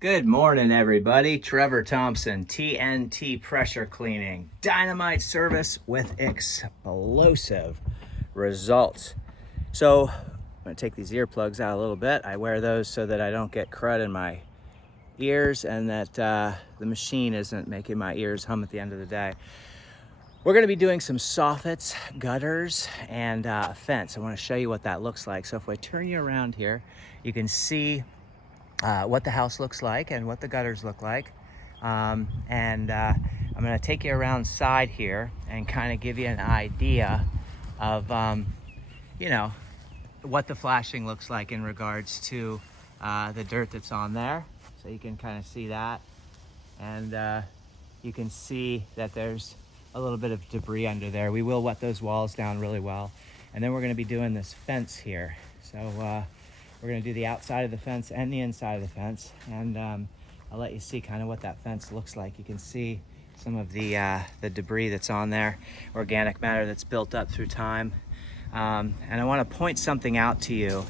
Good morning, everybody. Trevor Thompson, TNT Pressure Cleaning. Dynamite service with explosive results. So I'm going to take these earplugs out a little bit. I wear those so that I don't get crud in my ears and that the machine isn't making my ears hum at the end of the day. We're going to be doing some soffits, gutters, and a fence. I want to show you what that looks like. So if I turn you around here, you can see what the house looks like and what the gutters look like. I'm going to take you around side here and kind of give you an idea of, what the flashing looks like in regards to the dirt that's on there. So you can kind of see that. And you can see that there's a little bit of debris under there. We will wet those walls down really well. And then we're going to be doing this fence here. So we're going to do the outside of the fence and the inside of the fence, and I'll let you see kind of what that fence looks like. You can see some of the debris that's on there, organic matter that's built up through time. And I want to point something out to you.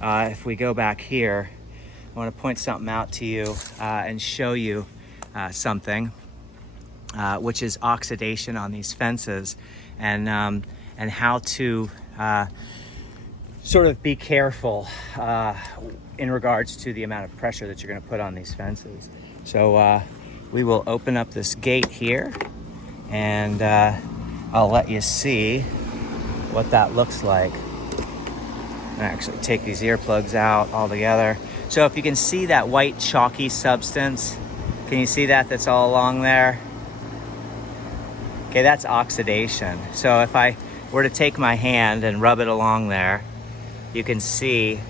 If we go back here, I want to point something out to you and show you something, which is oxidation on these fences, and how to sort of be careful in regards to the amount of pressure that you're going to put on these fences. So we will open up this gate here, and I'll let you see what that looks like. I actually take these earplugs out altogether. So if you can see that white chalky substance, can you see that that's all along there? Okay, that's oxidation. So if I were to take my hand and rub it along there, you can see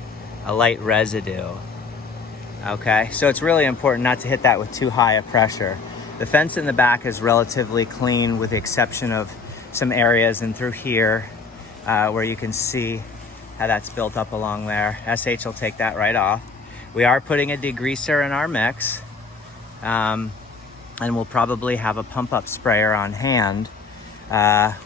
a light residue. Okay, so it's really important not to hit that with too high a pressure. The fence in the back is relatively clean with the exception of some areas and through here where you can see how that's built up along there. SH will take that right off. We are putting a degreaser in our mix, and we'll probably have a pump up sprayer on hand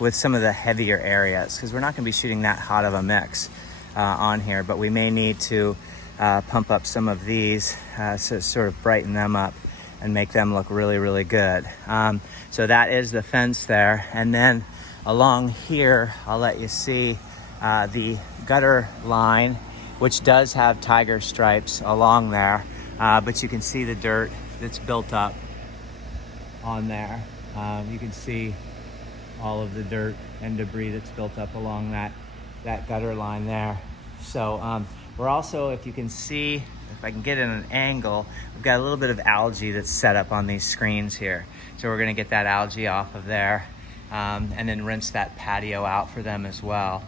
with some of the heavier areas, because we're not going to be shooting that hot of a mix on here, but we may need to pump up some of these to sort of brighten them up and make them look really, really good. So that is the fence there. And then along here, I'll let you see the gutter line, which does have tiger stripes along there, but you can see the dirt that's built up on there. You can see all of the dirt and debris that's built up along that gutter line there. So we're also, if you can see, if I can get in an angle, we've got a little bit of algae that's set up on these screens here. So we're going to get that algae off of there, and then rinse that patio out for them as well.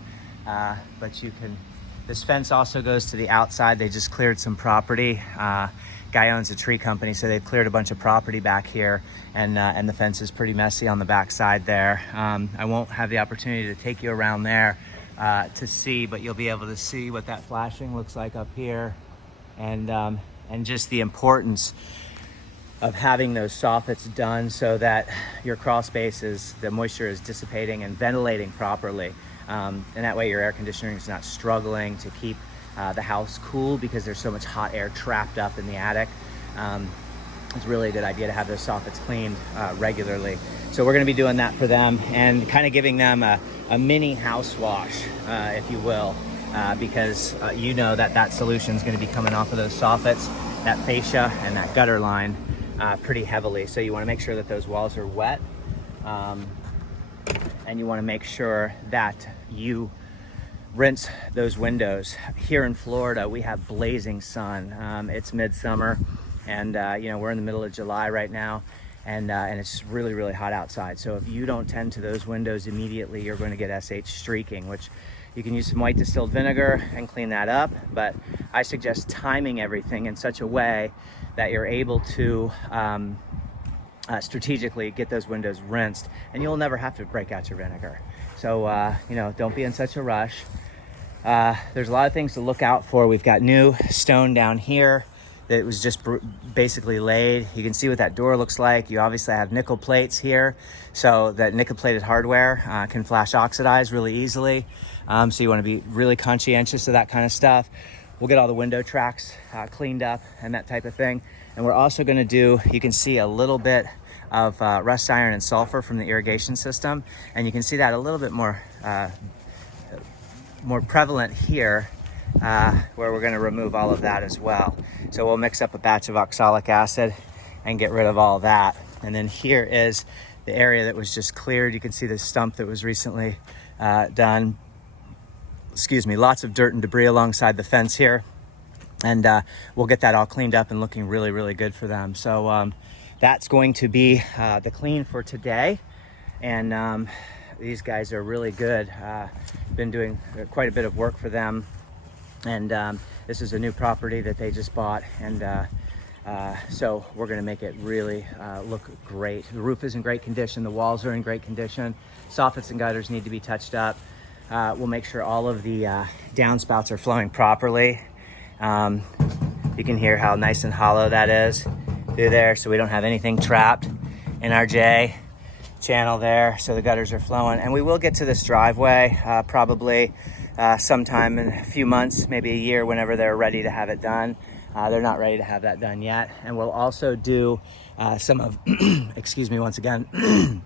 But you can, this fence also goes to the outside. They just cleared some property. Guy owns a tree company, so they've cleared a bunch of property back here, and the fence is pretty messy on the back side there. I won't have the opportunity to take you around there to see, but you'll be able to see what that flashing looks like up here, and just the importance of having those soffits done so that your crawl spaces, the moisture is dissipating and ventilating properly, and that way your air conditioning is not struggling to keep the house cool, because there's so much hot air trapped up in the attic. It's really a good idea to have those soffits cleaned regularly. So we're going to be doing that for them and kind of giving them a mini house wash, if you will, because you know that solution is going to be coming off of those soffits, that fascia and that gutter line pretty heavily. So you want to make sure that those walls are wet, and you want to make sure that you rinse those windows. Here in Florida, we have blazing sun. It's midsummer, and we're in the middle of July right now, and it's really, really hot outside. So if you don't tend to those windows immediately, you're going to get SH streaking, which you can use some white distilled vinegar and clean that up. But I suggest timing everything in such a way that you're able to strategically get those windows rinsed, and you'll never have to break out your vinegar. So, don't be in such a rush. There's a lot of things to look out for. We've got new stone down here that was just basically laid. You can see what that door looks like. You obviously have nickel plates here, so that nickel plated hardware can flash oxidize really easily. So you want to be really conscientious of that kind of stuff. we'll get all the window tracks cleaned up and that type of thing. And we're also gonna do, you can see a little bit of rust iron and sulfur from the irrigation system. And you can see that a little bit more prevalent here, where we're gonna remove all of that as well. So we'll mix up a batch of oxalic acid and get rid of all that. And then here is the area that was just cleared. You can see the stump that was recently done. Excuse me, lots of dirt and debris alongside the fence here. And we'll get that all cleaned up and looking really, really good for them. So that's going to be the clean for today. And these guys are really good. Been doing quite a bit of work for them. And this is a new property that they just bought. And so we're gonna make it really look great. The roof is in great condition. The walls are in great condition. Soffits and gutters need to be touched up. We'll make sure all of the downspouts are flowing properly. You can hear how nice and hollow that is through there, so we don't have anything trapped in our J channel there. So the gutters are flowing. And we will get to this driveway probably sometime in a few months, maybe a year, whenever they're ready to have it done. They're not ready to have that done yet. And we'll also do some of, excuse me once again,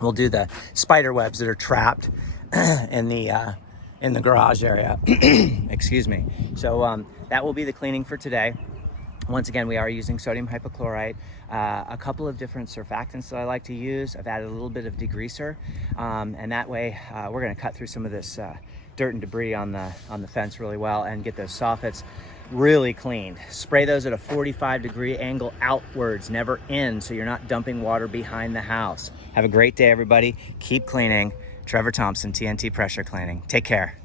we'll do the spider webs that are trapped in the garage area. Excuse me. So that will be the cleaning for today. Once again, we are using sodium hypochlorite, a couple of different surfactants that I like to use. I've added a little bit of degreaser, and that way we're going to cut through some of this dirt and debris on the fence really well and get those soffits really cleaned. Spray those at a 45-degree angle outwards, never in, so you're not dumping water behind the house. Have a great day, everybody. Keep cleaning. Trevor Thompson, TNT Pressure Cleaning. Take care.